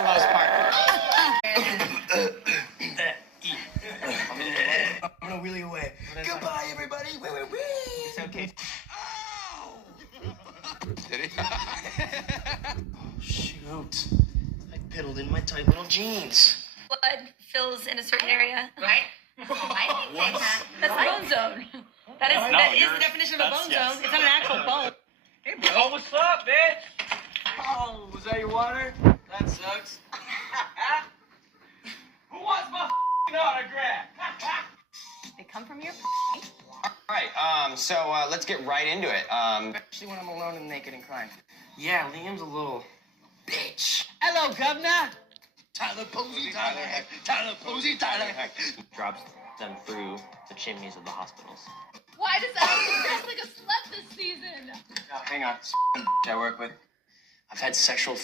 the most part. I'm gonna wheel you away. Goodbye, everybody. Wee, wee, wee. It's okay. Ow! Did he? Oh, shoot. I piddled in my tight little jeans. Blood fills in a certain area. Right? I think they have. That's a bone zone. That is the definition of a bone zone. It's not an actual bone. Hey, bro, what's up, bitch? Oh, was that your water? That sucks. Who wants my autograph? They come from your. All right, so let's get right into it. Especially when I'm alone and naked and crying. Yeah, Liam's a little bitch. Hello, governor. Tyler Posey, Tyler Heck. Tyler Posey, Tyler Heck. Drops them through the chimneys of the hospitals. Why does Alex dress like a slut this season? Hang on, I work with. I've had sexual